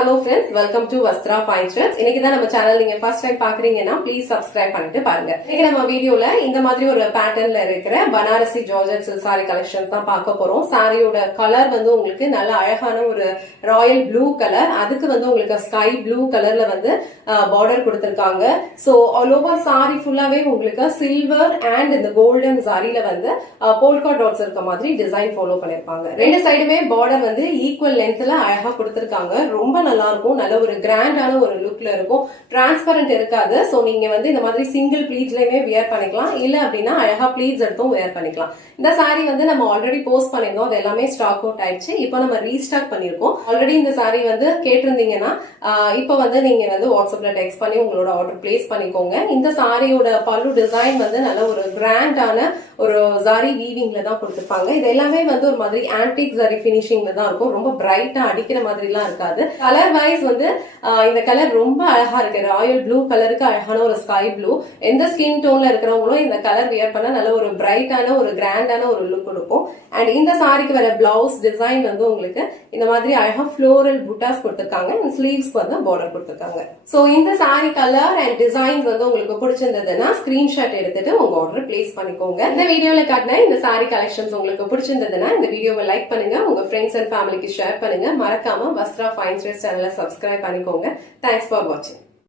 hello friends, welcome to Vastra Fine Threads. இன்னைக்கு தான் நம்ம சேனல் நீங்க ஃபர்ஸ்ட் டைம் பாக்குறீங்கன்னா ப்ளீஸ் சப்ஸ்கிரைப் பண்ணிட்டு பாருங்க. இன்னைக்கு நம்ம வீடியோல இந்த மாதிரி ஒரு பேட்டர்ன்ல இருக்கிற Banarasi georgette silk sorry collections தான் பார்க்க போறோம். சாரியோட கலர் வந்து உங்களுக்கு நல்ல அழகான ஒரு ராயல் ப்ளூ கலர், அதுக்கு வந்து உங்களுக்கு ஸ்கை ப்ளூ கலர்ல வந்து பார்டர் கொடுத்திருக்காங்க. சோ ஆல் ஓவர் சாரி ஃபுல்லாவே உங்களுக்கு சில்வர் அண்ட் இந்த கோல்டன் சாரியில வந்து போல்கா டாட்ஸ் இருக்க மாதிரி டிசைன் ஃபாலோ பண்ணிருப்பாங்க. ரெண்டு சைடுமே பார்டர் வந்து ஈக்குவல் லென்த்ல அழகா கொடுத்திருக்காங்க. ரொம்ப நல்லா இருக்கும், நல்ல ஒரு கிராண்டான ஒரு லுக்ல இருக்கும், டிரான்ஸ்பரண்ட் இருக்காது. சோ நீங்க வந்து இந்த மாதிரி சிங்கிள் ப்ளீட்ஸ்லயுமே வியர் பண்ணிக்கலாம், இல்ல அப்படின்னா அழகா ப்ளீட்ஸ் எடுத்தும் வியர் பண்ணிக்கலாம். இந்த சாரி வந்து நம்ம ஆல்ரெடி போஸ்ட் பண்ணிருந்தோம், அது எல்லாமே ஸ்டாக் அவுட் ஆயிடுச்சு. இப்போ நம்ம ரீஸ்டாக் பண்ணிருக்கோம். ஆல்ரெடி இந்த சாரி வந்து கேட்டிருந்தீங்கன்னா இப்போ வந்து நீங்க வந்து வாட்ஸ்அப்ல டெக்ஸ்ட் பண்ணி உங்களோட ஆர்டர் பிளேஸ் பண்ணிக்கோங்க. இந்த சாரியோட பல்லு டிசைன் வந்து நல்ல ஒரு கிராண்டான ஒரு சாரி வீவிங்ல தான் கொடுத்திருப்பாங்க. இது எல்லாமே வந்து ஒரு மாதிரி ஆன்டிக் சாரி பினிஷிங்ல தான் இருக்கும், ரொம்ப பிரைட்டா அடிக்கிற மாதிரி எல்லாம் இருக்காது. கலர் வைஸ் வந்து இந்த கலர் ரொம்ப அழகா இருக்கு. ராயல் ப்ளூ கலருக்கு அழகான ஒரு ஸ்கை ப்ளூ. எந்த ஸ்கின் டோன்ல இருக்கிறவங்களும் இந்த கலர் வியர் பண்ண நல்ல ஒரு பிரைட்டான ஒரு கிராண்டான ஒரு லுக் கொடுக்கும். அண்ட் இந்த சாரிக்கு வர பிளவுஸ் டிசைன் வந்து உங்களுக்கு இந்த மாதிரி அழகா ஃப்ளோரல் புட்டாஸ் கொடுத்திருக்காங்க. ஸ்லீவ்ஸ்க்கு வந்து பார்டர் கொடுத்திருக்காங்க. சோ இந்த சாரி கலர் அண்ட் டிசைன்ஸ் வந்து உங்களுக்கு பிடிச்சிருந்ததுன்னா ஸ்கிரீன்ஷாட் எடுத்துட்டு உங்க ஆர்டர் பிளேஸ் பண்ணிக்கோங்க. இந்த வீடியோல காட்டின இந்த சாரி கலெக்ஷன்ஸ் உங்களுக்கு பிடிச்சிருந்ததுன்னா இந்த வீடியோவை லைக் பண்ணுங்க, உங்க ஃப்ரெண்ட்ஸ் அண்ட் ஃபேமிலிக்கு ஷேர் பண்ணுங்க. மறக்காம வஸ்த்ரா ஃபைன் த்ரெட்ஸ் சேனலை சப்ஸ்கிரைப் பண்ணிக்கோங்க. தேங்க்ஸ் ஃபார் வாட்சிங்.